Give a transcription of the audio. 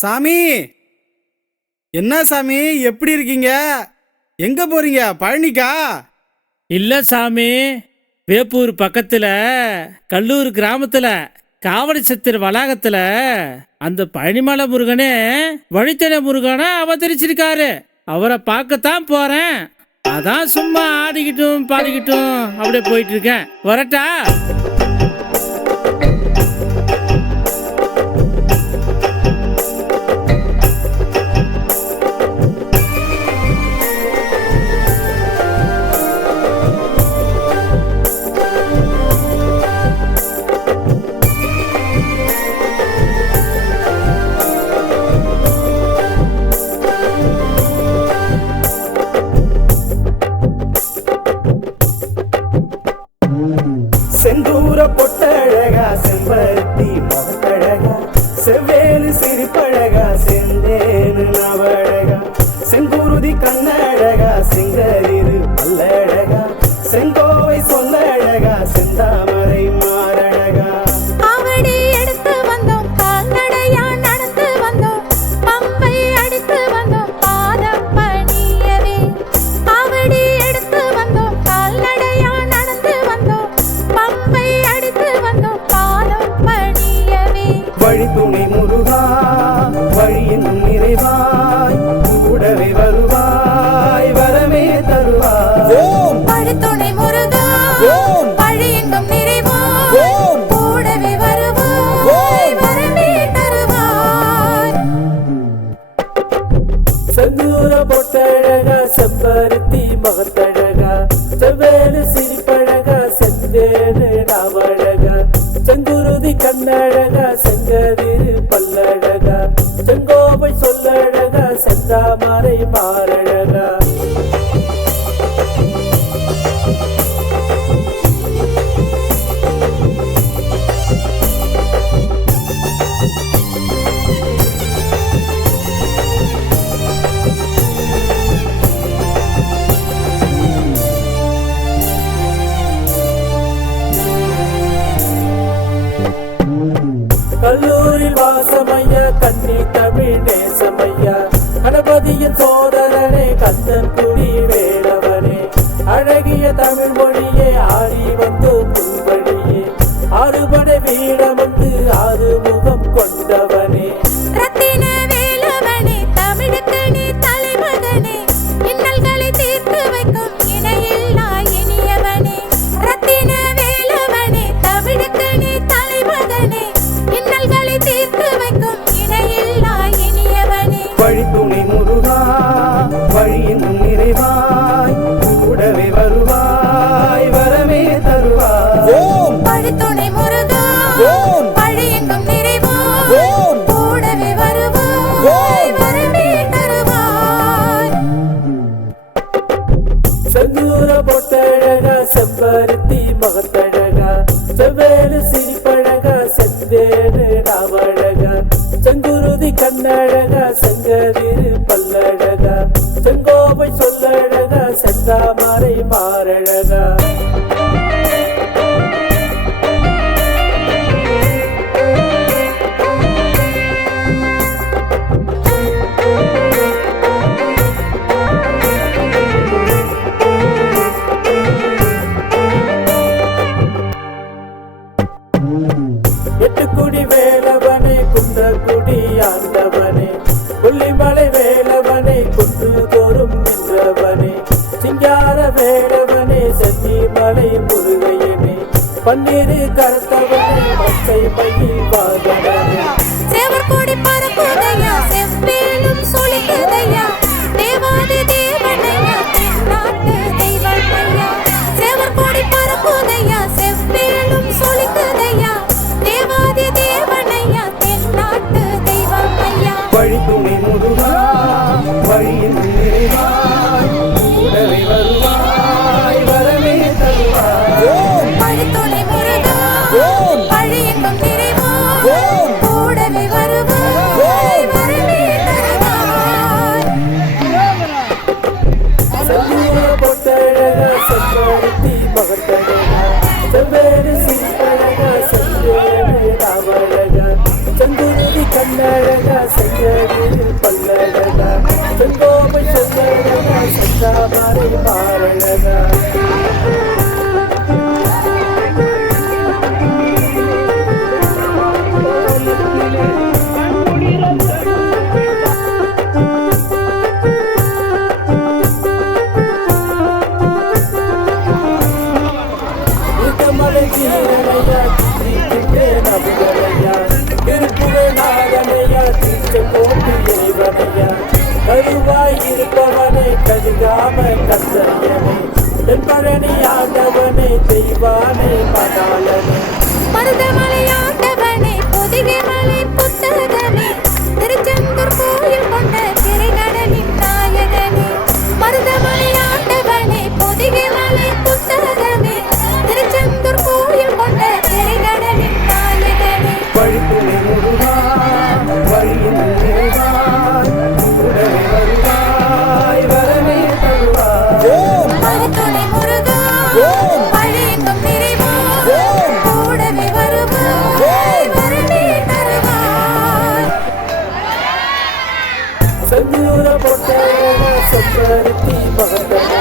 சாமி, என்ன சாமி, எப்படி இருக்கீங்க? எங்க போறீங்க? பழனிக்கா? இல்ல சாமி, வேப்பூர் பக்கத்துல கல்லூர் கிராமத்துல காவடி சித்திர வளாகத்துல அந்த பழனிமலை முருகனே வழித்தட முருகனா அவதரிச்சிருக்காரு. அவரை பார்க்கத்தான் போறேன். அதான் சும்மா ஆடிக்கிட்டும் பாடிக்கிட்டும் அப்படியே போயிட்டு இருக்கேன். வரட்டா? செந்தூர பொட்டழகா, செம்பருத்தி முகத்தழகா, செவ்வேலு சிரிப்பழகா, செந்தேனு நவழகா, செங்குருதி கண்ணழகா, செங்கதிரு பல்லழகா, செங்கோவை சொல்லழகா, செந்தாமரை மாரழகா. ஆவடி எடுத்து வந்தோம், கால்நடையா நடந்து வந்தோம், பம்பை அடித்து வந்தோம் பாதம் பணியவே. ஆவடி எடுத்து வந்தோம், கால்நடையா நடந்து வந்தோம், பம்பை அடித்து வந்தோம் பாதம் பணியவே. வழித்துணை முருகா, வழியின் நிறைவாய், கூடவே வருவாய், வரமே தருவாய். ஓம் வழித்துணை முருகா, ஓம் வழியெங்கும் நிறைவாய், ஓம் கூடவே வருவாய், ஓம் வரமே தருவாய். செந்தூர பொட்டழகா, செம்பருத்தி முகத்தழகா, செவ்வேலு சிரிப்பழகா, செந்தேனு நாவழகா, செங்குருதி கண்ணழகா, செங்கதிரு பல்லழகா, செங்கோவை சொல்லழகா, செந்தாமரை மாரழகா. கல்லூரில் வாசமையா, கன்னி தமிழ் நேசமையா, கணபதியின் சோதரனே, கந்தன் குடி வேடவனே, அழகிய தமிழ் மொழியே, ஆடி வந்து புல்வழியே, ஆறுபடை வீடமந்து ஆறுமுகம் கொண்டவனே. ரத்தின வேலவனே, தமிழுக்கு நீ தலைமகனே, இன்னல்களை தீர்த்து வைக்கும் இணையில்லா இனியவனே. ரத்தின வேலவனே, தமிழுக்கு நீ தலைமகனே, இன்னல்களை தீர்த்து வைக்கும் இணையில்லா இனியவனே. வழித்துணை முருகா, வழியின் நிறைவாய், கூடவே வருவாய், வரமே தருவாய். ஓம் வழித்துணை முருகா, ஓம் வழியெங்கும் நிறைவாய், ஓம் கூடவே வருவாய், ஓம் வரமே தருவாய். செந்தூர பொட்டழகா, செம்பருத்தி முகத்தழகா, செவ்வேலு சிரிப்பழகா, செந்தேனு நாவழகா, செங்குருதி கண்ணழகா, செங்கதிரு பல்லழகா, செங்கோவை சொல்லழகா, செந்தாமரை மாரழகா. எட்டுக்குடி வேலவனே, குன்றக்குடி ஆண்டவனே, கொல்லிமலை வேலவனே, குன்று தோறும் நின்றவனே, சிங்கார வேலவனே, சென்னிமலை முருகையனே, பன்னீரு கருத்தவனே, பச்சை மயில் வாகனே. சேவற்கொடி பறக்குதையா, செவ்வேலும் சொலிக்குதையா, தேவாதி தேவனையா, தென்னாட்டு தெய்வமையா. சேவற்கொடி பறக்குதையா, செவ்வேலும் சொலிக்குதையா, தேவாதி தேவனையா, தென்னாட்டு தெய்வமையா. வழித்துணை முருகா, வழியின் நிறைவாய், கூடவே வருவாய், வரமே தருவாய். ஓம் வழித்துணை முருகா, ஓம் வழியெங்கும் நிறைவாய், ஓம் சொல்லழகா செய்யடில் பல்லழகா செங்கோமை சொல்லழகா செந்தாமரை மாறழகா மலையா தீக்கிட்டே நபுகளையா திருப்புகை நாதனையா தீச்ச கோட்டியவனையா கருவாய் இருப்பவனே கதிகாம கந்தரியனே தென்பழனி ஆண்டவனே தெய்வானே மணாலனே மருதமலையாண்டவனே பொதிகை மலை புத்தகமே திருச்செந்தூர் கோயில் கொண்ட திரைநடனின் நாயகனே மருதமலையாண்டவனே பொதிகை மலை புத்தகமே திருச்செந்தூர் கோயில் கொண்ட திரைநடனின் நாயகனே வழித்துணை முருகா வழியின் நிறைவாய் உடனே வருவாய் வரமே தருவாய் ஓம் மருத்துணை முருகா ஓம் வழியெங்கும் நிறைவாய் ஓம் கூடவே வருவாய் வரமே தருவாய் செந்தூர பொட்டழகா செம்பருத்தி மகந்தனா